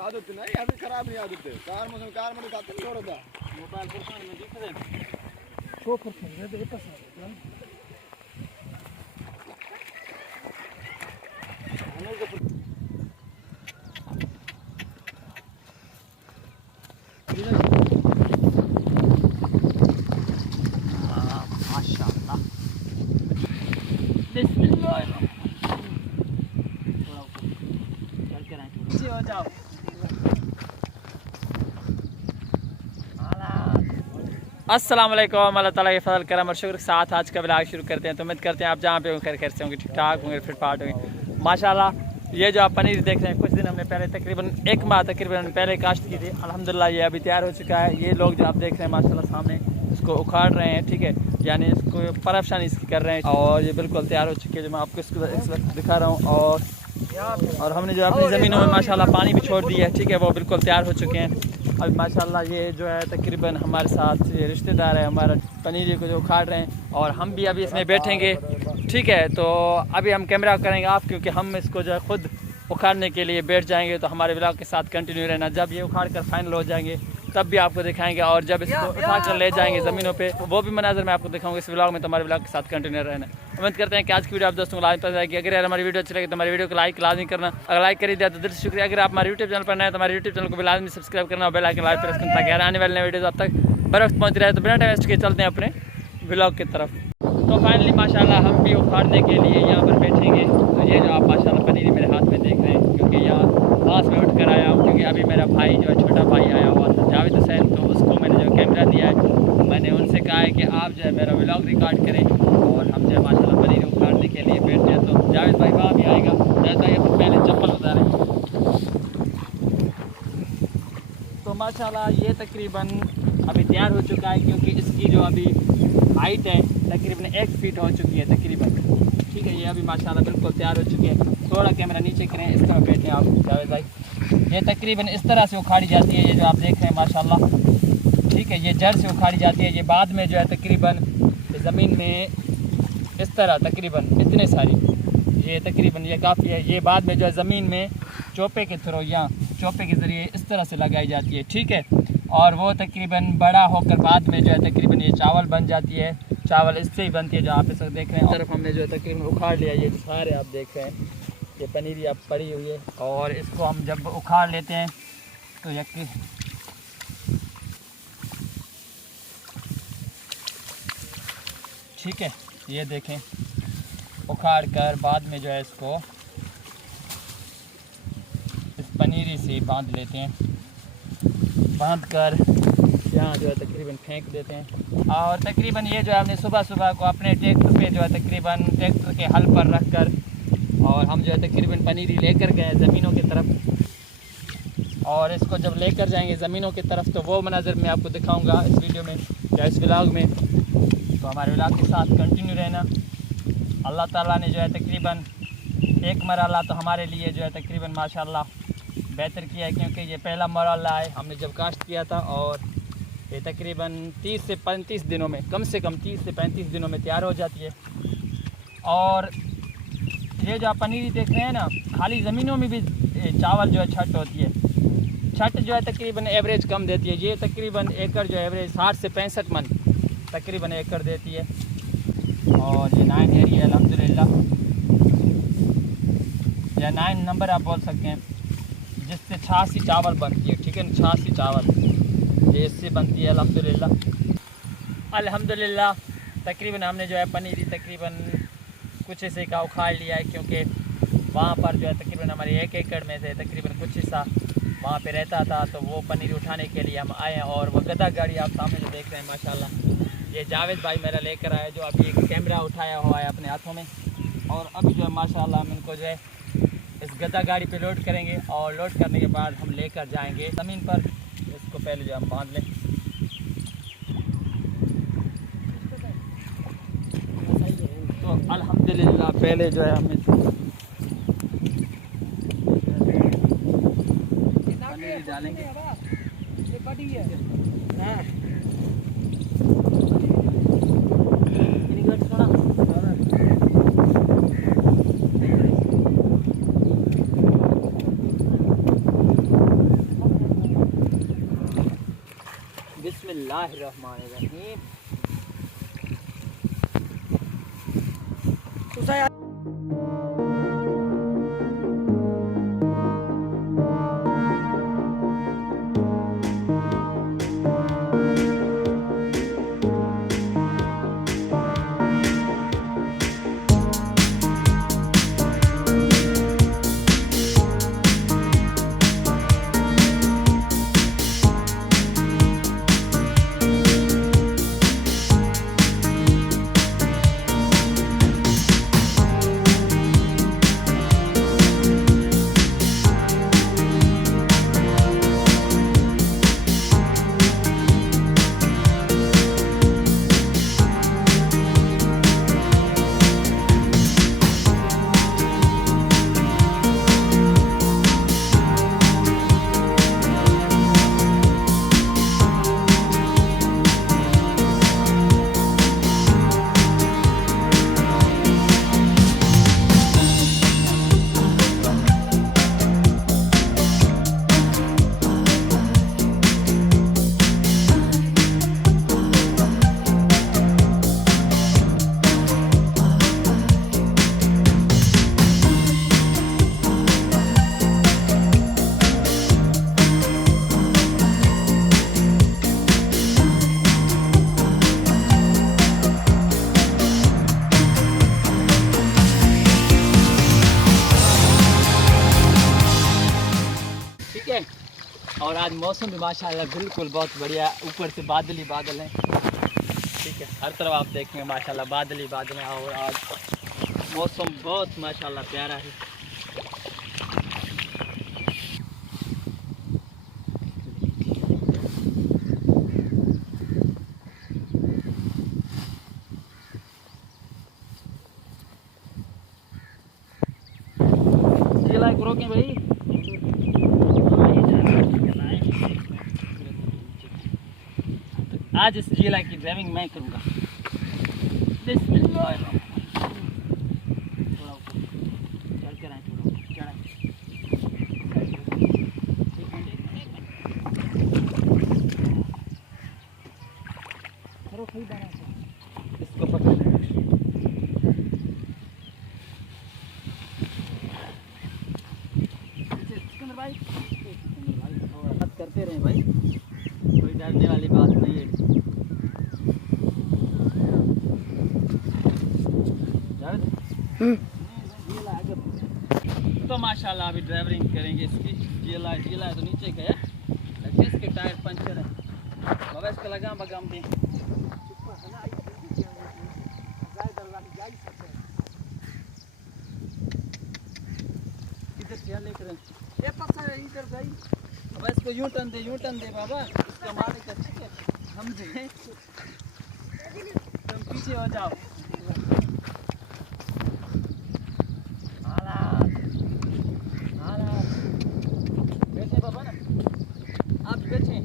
आदत नहीं अभी खराब नहीं आदत है कार में खाते नहीं होता मोबाइल पर में दिख रहे शो पर दे पसंद माशाल्लाह बिस्मिल्लाह चल के हो जाओ अस्सलाम वालेकुम अल्लाह ताला के फजल करम और शुक्र के साथ आज का व्लॉग शुरू करते हैं। तो उम्मीद करते हैं आप जहाँ पे होंगे खैर से होंगे, ठीक ठाक होंगे, फिट फाट होंगे माशाल्लाह। ये जो आप पनीर देख रहे हैं कुछ दिन हमने पहले तकरीबन एक माह तकरीबन पहले काश्त की थी। अल्हम्दुलिल्लाह ये अभी तैयार हो चुका है। ये लोग जो आप देख रहे हैं माशाल्लाह सामने इसको उखाड़ रहे हैं, ठीक है, यानी इसको परफशानी इसकी कर रहे हैं और ये बिल्कुल तैयार हो चुकी है जो मैं आपको इसको इस वक्त दिखा रहा हूँ। और हमने जो अपनी ज़मीनों में माशाल्लाह पानी भी छोड़ दिया है, ठीक है, वो बिल्कुल तैयार हो चुके हैं। अभी माशाल्लाह ये जो है तकरीबन हमारे साथ ये रिश्तेदार है हमारा पनीर को जो उखाड़ रहे हैं और हम भी अभी इसमें बैठेंगे, ठीक है। तो अभी हम कैमरा करेंगे ऑफ क्योंकि हम इसको जो है ख़ुद उखाड़ने के लिए बैठ जाएंगे। तो हमारे व्लॉग के साथ कंटिन्यू रहना। जब ये उखाड़ कर फाइनल हो जाएंगे तब भी आपको दिखाएंगे और जब इसको उठा कर ले जाएंगे ज़मीनों पे वो भी मनाजर मैं आपको दिखाऊंगा इस व्लॉग में। तो हमारे व्लॉग के साथ कंटिन्यू रहना। उम्मीद करते हैं कि आज की वीडियो आप दोस्तों को लाइक पसंद आएगी। अगर यार हमारी वीडियो अच्छी लगे तो हमारी वीडियो को लाइक लाजमी करना। अगर लाइक कर दिया तो दिल से शुक्रिया। अगर आप हमारे यूट्यूब चैनल पर नए तो हमारे यूट्यूब चैनल को भी लाजमी सब्सक्राइब करना और बेल आइकन लाइक प्रेस करना ताकि आने वाले वीडियो अब तक बर वक्त पहुँच रहे। तो बिना टाइम वेस्ट के चलते हैं अपने व्लॉग की तरफ। तो फाइनली माशाल्लाह हम भी उखाड़ने के लिए यहाँ पर बैठेंगे। तो ये जो आप माशाल्लाह पनीर मेरे हाथ में देख रहे हैं क्योंकि यहाँ पास में उठ कर आया हूँ क्योंकि अभी मेरा भाई जो है छोटा भाई आया हुआ था जावेद हुसैन, तो उसको मैंने जो कैमरा दिया है मैंने उनसे कहा है कि आप जो है मेरा व्लॉग रिकॉर्ड करें और हम जो है माशाल्लाह पनीर उखाड़ने के लिए बैठ जाए। तो जावेद भाई वहाँ भी आएगा। जावेद भाई अब पहले चप्पल उतारें। तो माशाल्लाह ये तकरीबन अभी तैयार हो चुका है क्योंकि इसकी जो अभी हाइट है तकरीबन 1 फीट हो चुकी है तकरीबन, ठीक है। ये अभी माशाल्लाह बिल्कुल तैयार हो चुकी है। थोड़ा कैमरा नीचे करें, इस तरह बैठे आप जावेद भाई। ये तकरीबन इस तरह से उखाड़ी जाती है। ये जो आप देख रहे हैं माशाल्लाह, ठीक है, ये जड़ से उखाड़ी जाती है। ये बाद में जो है तकरीबन ज़मीन में इस तरह तकरीबन इतने सारी ये तकरीबन ये काफ़ी है। ये बाद में जो है ज़मीन में चोपे के थ्रू या चोपे के ज़रिए इस तरह से लगाई जाती है, ठीक है। और वो तकरीबन बड़ा होकर बाद में जो है तकरीबन ये चावल बन जाती है। चावल इससे ही बनती है जो आप इस वक्त देख रहे हैं। तरफ हमने जो है तकरीबन उखाड़ लिया। ये सारे आप देख रहे हैं ये पनीरी अब पड़ी हुई है और इसको हम जब उखाड़ लेते हैं तो यकी ठीक है, ये देखें उखाड़ कर बाद में जो है इसको इस पनीरी से बांध लेते हैं। बांध कर यहाँ जो है तकरीबन फेंक देते हैं। और तकरीबन ये जो है हमने सुबह सुबह को अपने ट्रैक्टर पे जो है तकरीबन ट्रैक्टर के हल पर रख कर और हम जो है तकरीबन पनीरी लेकर गए ज़मीनों की तरफ। और इसको जब लेकर जाएंगे ज़मीनों की तरफ तो वो मनाज़र मैं आपको दिखाऊंगा इस वीडियो में या इस व्लॉग में। तो हमारे व्लॉग के साथ कंटिन्यू रहना। अल्लाह ताला ने जो है तकरीबन एक मरहला तो हमारे लिए जो है तकरीबन माशाल्लाह बेहतर किया है क्योंकि ये पहला मरहला है हमने जब काश्त किया था और ये तकरीबन 30 से 35 दिनों में कम से कम 30 से 35 दिनों में तैयार हो जाती है। और ये जो आप पनीरी देख रहे हैं ना, खाली ज़मीनों में भी चावल जो है छट होती है। छट जो है तकरीबन एवरेज कम देती है। ये तकरीबन एकड़ जो एवरेज 60 से 65 मन तकरीबन एकड़ देती है। और ये 9 एरिया अल्हम्दुलिल्लाह या 9 नंबर आप बोल सकते हैं जिससे 86 चावल बनती है, ठीक है ना, 86 चावल ये इससे बनती है अल्हम्दुलिल्लाह। अल्हम्दुलिल्लाह तकरीबन हमने जो है पनीरी तकरीबन कुछ हिस्से का उखाड़ लिया है क्योंकि वहाँ पर जो है तकरीबन हमारे 1 एकड़ में से तकरीबन कुछ हिस्सा वहाँ पे रहता था। तो वो पनीर उठाने के लिए हम आए हैं और वो गदा गाड़ी आप सामने जो देख रहे हैं माशाल्लाह ये जावेद भाई मेरा लेकर आया जो अभी एक कैमरा उठाया हुआ है अपने हाथों में। और अभी जो है माशाल्लाह हम इनको जो है इस गदा गाड़ी पे लोड करेंगे और लोड करने के बाद हम लेकर जाएंगे ज़मीन पर। इसको पहले जो हम बांध लें। तो अल्हम्दुलिल्लाह पहले जो है हम पनीर डालेंगे। हाँ बिस्मिल्लाहिर्रहमानिर्रहीम। ठीक है। और आज मौसम भी माशाल्लाह बिल्कुल बहुत बढ़िया, ऊपर से बादल ही बादल हैं। ठीक है, हर तरफ आप देखेंगे माशाल्लाह बादल ही बादल हैं। और आज मौसम बहुत माशाल्लाह प्यारा है। ये लाइक रोकें भाई। आज इस जिला की ड्राइविंग मैं करूँगा। थोड़ा ऊपर चल कर आए, थोड़ा ऊपर चढ़ाएं। इसको पकड़ सिकंदर भाई, बात करते रहे भाई, कोई डरने वाली बात नहीं है। तो माशाल्लाह अभी ड्राइवरिंग करेंगे इसकी। जीला है तो नीचे गया, इसके टायर पंचर है। बाबा इसका लगाम बगाम दे। इधर क्या लेकर ये पक्का है इधर भाई। अब इसको यूं टर्न दे बाबा, इसका मालिक अच्छी है समझे। तुम पीछे हो जाओ। बैठे बाबा ना, आप बैठे।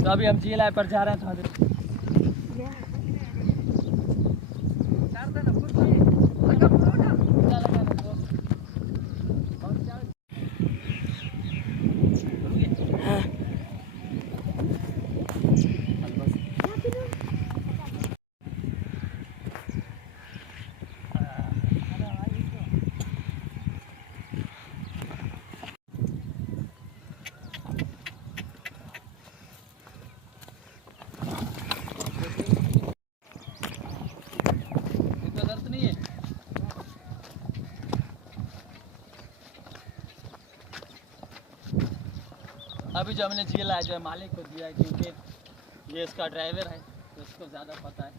तो अभी हम जीला पर जा रहे हैं। तो अभी जो हमने जीला है जो मालिक को दिया है, क्योंकि ये इसका ड्राइवर है तो इसको ज़्यादा पता है।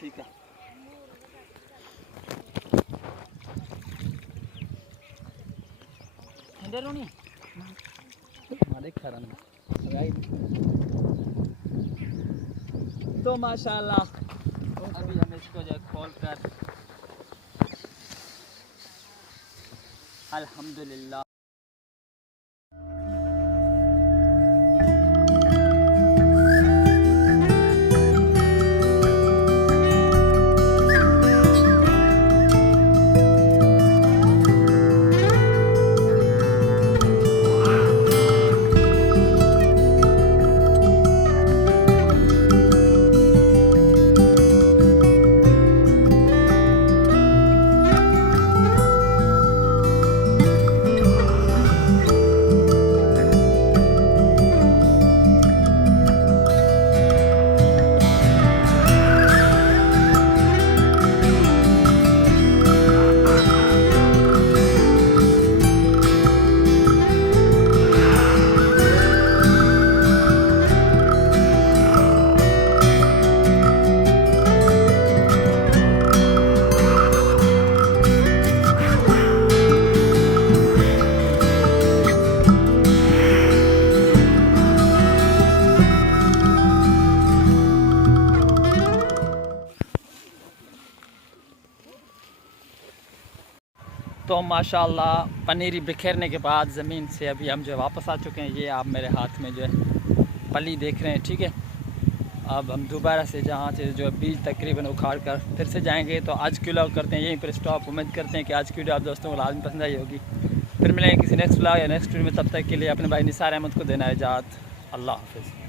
ठीक है। डरो नहीं हमारे खरा नहीं तो माशाल्लाह अभी हम इसको जो खोल कर अल्हम्दुलिल्लाह तो माशाल्लाह पनीरी बिखेरने के बाद ज़मीन से अभी हम जो वापस आ चुके हैं। ये आप मेरे हाथ में जो है पली देख रहे हैं, ठीक है। अब हम दोबारा से जहाँ से जो बीज तकरीबन उखाड़ कर फिर से जाएंगे। तो आज की व्लॉग करते हैं यहीं पर स्टॉप। उम्मीद करते हैं कि आज की वीडियो आप दोस्तों को लाजमी पसंद आई होगी। फिर मिलेंगे किसी नेक्स्ट व्लॉग या नेक्स्ट वीडियो में। तब तक के लिए अपने भाई निसार अहमद को देना इजाज़त। अल्लाह हाफ़िज़।